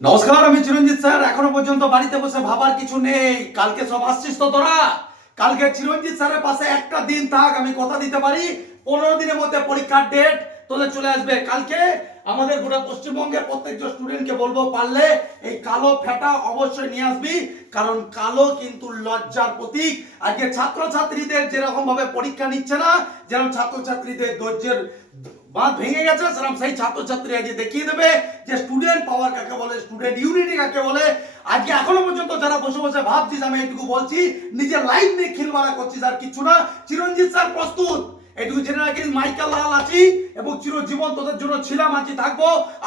নমস্কার, আমি চিরঞ্জিত স্যার। এখনও পর্যন্ত বাড়িতে বসে ভাবার কিছু নেই। কালকে সব আসছিস তো তোরা? কালকে চিরঞ্জিত স্যারের পাশে একটা দিন থাক, আমি কথা দিতে পারি। পনেরো দিনের মধ্যে পরীক্ষার ডেট তোদের চলে আসবে। কালকে আমাদের গোটা পশ্চিমবঙ্গের প্রত্যেকজন স্টুডেন্টকে বলব, পারলে এই কালো ফেটা অবশ্যই নিয়ে আসবি। কারণ কালো কিন্তু লজ্জার প্রতীক। আজকে ছাত্রছাত্রীদের যেরকম ভাবে পরীক্ষা নিচ্ছে না, যেরকম ছাত্রছাত্রীদের ধৈর্যের বাঁধ ভেঙে গেছে সেরকম সেই ছাত্রছাত্রী আজকে দেখিয়ে দেবে যে স্টুডেন্ট পাওয়ার কাকে বলে স্টুডেন্ট ইউনিটি কাকে বলে। আজকে এখনও পর্যন্ত যারা বসে বসে ভাবছিস, আমি এইটুকু বলছি, নিজের লাইফ নিয়ে খিলমারা করছিস আর কিছু না। চিরঞ্জিত স্যার, প্রস্তুত। এটুকু জেনে রাখিস মাইকেল লাল আছি এবং চিরজীবন তোদের জন্য ছিলাম, আছি, থাকব।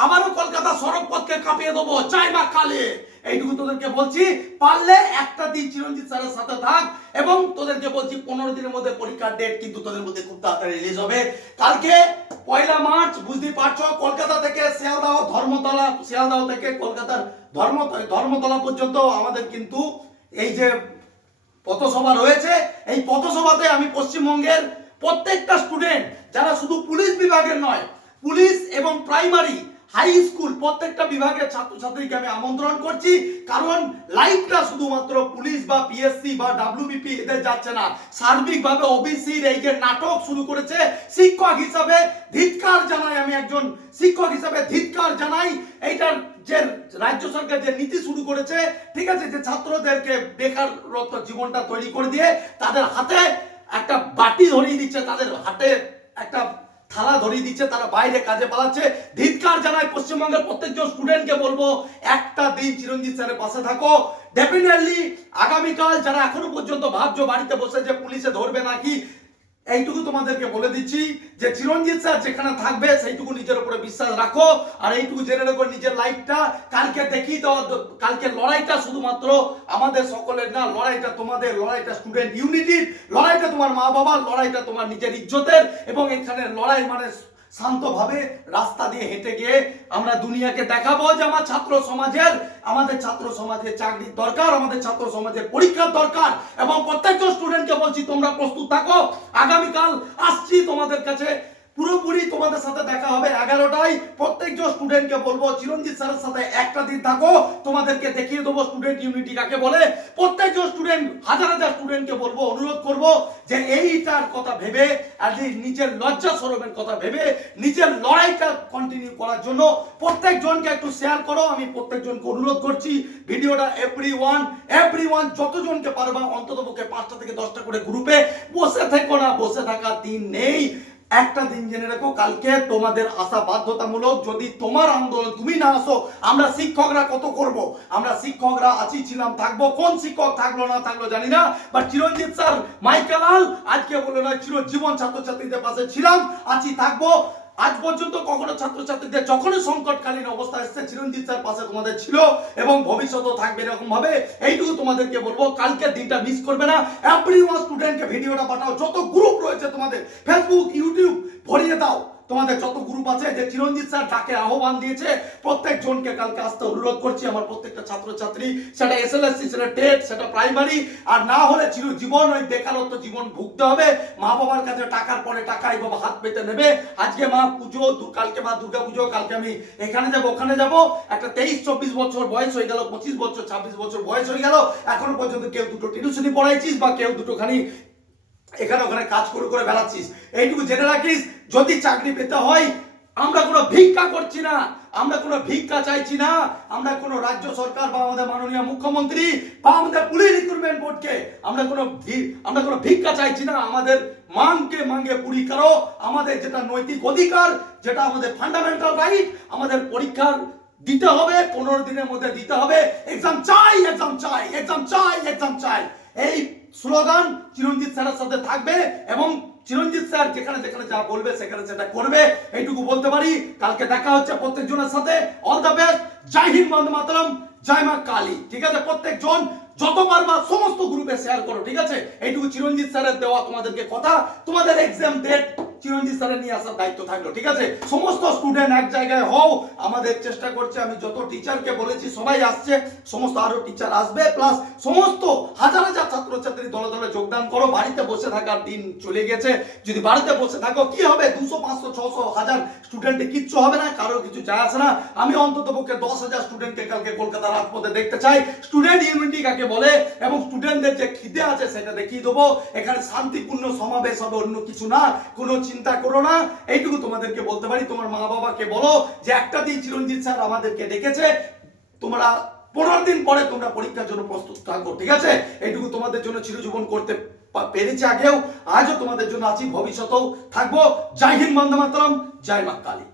আমারও কলকাতা সড়ক পথকে কাঁপিয়ে দেবো। চাই মা কালে। এইটুকু তোদেরকে বলছি, পারলে একটা দিন চিরঞ্জিত স্যারের সাথে থাক এবং তোদেরকে বলছি, পনেরো দিনের মধ্যে পরীক্ষার ডেট কিন্তু তোদের মধ্যে খুব তাড়াতাড়ি রিলিজ হবে। কালকে পয়লা মার্চ, বুঝতেই পারছ, কলকাতা থেকে শিয়ালদাহ ধর্মতলা, শিয়ালদাহ থেকে কলকাতার ধর্ম ধর্মতলা পর্যন্ত আমাদের কিন্তু এই যে পথসভা রয়েছে, এই পথসভাতে আমি পশ্চিমবঙ্গের প্রত্যেকটা স্টুডেন্ট যারা শুধু পুলিশ বিভাগের নয়, পুলিশ এবং প্রাইমারি হাই স্কুল প্রত্যেকটা বিভাগের ছাত্রছাত্রীকে আমি আমন্ত্রণ করছি। কারণ লাইফটা শুধুমাত্র পুলিশ বা পিএসসি বা ডাব্লিউবিপি এদের যাচ্ছে না। সার্বিকভাবে ওবিসির এই যে নাটক শুরু করেছে, শিক্ষক হিসাবে ধিৎকার জানাই আমি একজন শিক্ষক হিসাবে ধিৎকার জানাই। এইটার যে রাজ্য সরকার যে নীতি শুরু করেছে, ঠিক আছে, যে ছাত্রদেরকে বেকারত্ব জীবনটা তৈরি করে দিয়ে তাদের হাতে একটা বাটি ধরিয়ে দিচ্ছে তাদের হাতে, একটা থালা ধরিয়ে দিচ্ছে, তারা বাইরে কাজে পালাচ্ছে। ধিৎকার জানায় পশ্চিমবঙ্গের প্রত্যেকজন স্টুডেন্টকে বলব, একটা দিন চিরঞ্জিত স্যারের পাশে থাকো। ডেফিনেটলি আগামীকাল যারা এখনও পর্যন্ত ভাবছ বাড়িতে বসে যে পুলিশে ধরবে নাকি এইটুকু তোমাদেরকে বলে দিচ্ছি যে চিরঞ্জিত স্যার যেখানে থাকবে, সেইটুকু নিজের উপরে বিশ্বাস রাখো। আর এইটুকু জেনে রেখো নিজের লাইফটা কালকে দেখি তো কালকে লড়াইটা শুধুমাত্র আমাদের সকলের না, লড়াইটা তোমাদের, লড়াইটা স্টুডেন্ট ইউনিটির লড়াইটা তোমার মা বাবার লড়াইটা তোমার নিজের ইজ্জতের। এবং এখানে লড়াই মানে শান্তভাবে রাস্তা দিয়ে হেঁটে গিয়ে আমরা দুনিয়াকে দেখাবো যে আমার ছাত্র সমাজের, আমাদের ছাত্র সমাজের চাকরির দরকার, আমাদের ছাত্র সমাজের পরীক্ষার দরকার এবং প্রত্যেকজন স্টুডেন্টকে বলছি, তোমরা প্রস্তুত থাকো। আগামীকাল আসছি তোমাদের কাছে পুরোপুরি তোমাদের সাথে দেখা হবে এগারোটায়। প্রত্যেকজন স্টুডেন্টকে বলব, চিরঞ্জিত স্যারের সাথে একটা দিন থাকো। তোমাদেরকে দেখিয়ে দেবো স্টুডেন্ট ইউনিটি কাকে বলে। প্রত্যেকজন স্টুডেন্ট হাজার হাজার স্টুডেন্টকে বলব, অনুরোধ করব যে এইটার কথা ভেবে, আর নিজের লজ্জা সরবের কথা ভেবে, নিজের লড়াইটা কন্টিনিউ করার জন্য প্রত্যেকজনকে একটু শেয়ার করো। আমি প্রত্যেকজনকে অনুরোধ করছি, ভিডিওটা এভরি ওয়ান এভরি ওয়ান যতজনকে পারবা অন্তত পক্ষে পাঁচটা থেকে দশটা করে গ্রুপে বসে থেকো না, বসে থাকার দিন নেই। একটা দিন জেনে রাখো, কালকে তোমাদের আসা বাধ্যতামূলক। যদি তোমার আন্দোলন তুমি না আসো, আমরা শিক্ষকরা কত করব? আমরা শিক্ষকরা আছি, ছিলাম, থাকব। কোন শিক্ষক থাকল, না থাকল জানি না। বাট চিরঞ্জিত স্যার মাইকেলাল আজকে বলে নয়, চিরজীবন ছাত্রছাত্রীদের পাশে ছিলাম, আছি, থাকব। আজ পর্যন্ত কখনো ছাত্রছাত্রীদের যখনই সংকটকালীন অবস্থা এসছে, চিরঞ্জিত স্যার পাশে তোমাদের ছিল এবং ভবিষ্যতেও থাকবে এরকম ভাবে। এইটুকু তোমাদেরকে বলব, কালকের দিনটা মিস করবে না। এভরি ওয়ান স্টুডেন্টকে ভিডিওটা পাঠাও, যত গ্রুপ রয়েছে তোমাদের ফেসবুক ইউটিউব ভরিয়ে দাও। তোমাদের যত গ্রুপ আছে যে চিরঞ্জিত স্যার ডাকে আহ্বান দিয়েছে প্রত্যেক জনকে কালকে আসতে অনুরোধ করছি, আমার প্রত্যেকটা ছাত্রছাত্রী, সেটা এস এল এসএলএসসি সেটা টেট সেটা প্রাইমারি আর না হলে চির জীবন ওই বেকারত্ব জীবন ভুগতে হবে। মা বাবার কাছে টাকার পরে টাকা এই বাবা হাত পেতে নেবে। আজকে মা পুজো কালকে মা দুর্গা পুজো, কালকে আমি এখানে যাব, ওখানে যাব। একটা তেইশ, চব্বিশ বছর বয়স হয়ে গেল, পঁচিশ বছর, ছাব্বিশ বছর বয়স হয়ে গেল। এখনও পর্যন্ত কেউ দুটো টিউশনি পড়াইছিস বা কেউ দুটোখানি এখানে ওখানে কাজ করে করে বেড়াচ্ছিস। এইটুকু জেনে রাখিস, যদি চাকরি পেতে হয়, আমরা কোনো ভিক্ষা করছি না, আমরা কোনো ভিক্ষা চাইছি না, আমরা কোনো রাজ্য সরকার বা আমাদের মাননীয় মুখ্যমন্ত্রী বা আমাদের পুলিশ রিক্রুটমেন্ট বোর্ডকে আমরা কোনো আমরা কোনো ভিক্ষা চাইছি না, আমাদের মানকে মাঙ্গে পুরি করো, আমাদের যেটা নৈতিক অধিকার, যেটা আমাদের ফান্ডামেন্টাল রাইট আমাদের পরীক্ষার দিতে হবে, পনেরো দিনের মধ্যে দিতে হবে। এক্সাম চাই এক্সাম চাই এক্সাম চাই এক্সাম চাই। এই স্লোগান চিরঞ্জিত স্যারের সাথে থাকবে এবং চিরঞ্জিত স্যার যেখানে যেখানে যা বলবে সেখানে সেটা করবে। এইটুকু বলতে পারি। কালকে দেখা হচ্ছে প্রত্যেকজনের সাথে। অল দ্য বেস্ট জয় হিন্দ বন্ধ মাতরম। জয় মা কালী। ঠিক আছে? প্রত্যেকজন যত পারবা সমস্ত গ্রুপে শেয়ার করো, ঠিক আছে? এইটুকু চিরঞ্জিত স্যারের দেওয়া তোমাদেরকে কথা। তোমাদের এক্সাম ডেট চিরঞ্জিত স্যারের নিয়ে আসার দায়িত্ব থাকল, ঠিক আছে? সমস্ত স্টুডেন্ট এক জায়গায় হও, আমাদের চেষ্টা করছে, আমি যত টিচারকে বলেছি, সবাই আসছে, সমস্ত আরও টিচার আসবে প্লাস সমস্ত হাজার হাজার ছাত্রছাত্রী দলে দলে যোগদান করো, বাড়িতে বসে থাকার দিন চলে গেছে। যদি বাড়িতে বসে থাকো, কি হবে? দুশো, পাঁচশো, ছশো, হাজার স্টুডেন্টে কিচ্ছু হবে না কারও কিছু যায় আসে না। আমি অন্তত পক্ষে দশ হাজার স্টুডেন্টকে কালকে কলকাতা রাজপথে দেখতে চাই। স্টুডেন্ট ইউনিটি কাকে বলে? এবং স্টুডেন্টদের যে খিদে আছে, সেটা দেখিয়ে দেবো। এখানে শান্তিপূর্ণ সমাবেশ হবে, অন্য কিছু না। কোনো চিন্তা করো না। এইটুকু তোমাদেরকে বলতে পারি। তোমার মা বাবাকে বলো যে একটা দিন চিরঞ্জিত স্যার আমাদেরকে ডেকেছে। তোমরা পনেরো দিন পরে তোমরা পরীক্ষার জন্য প্রস্তুত থাকো, ঠিক আছে? এইটুকু তোমাদের জন্য চিরজীবন করতে পেরেছে আগেও। আজও তোমাদের জন্য আছি, ভবিষ্যতেও থাকব। জয় হিন্দ বন্দে মাতরম। জয় মা কালী।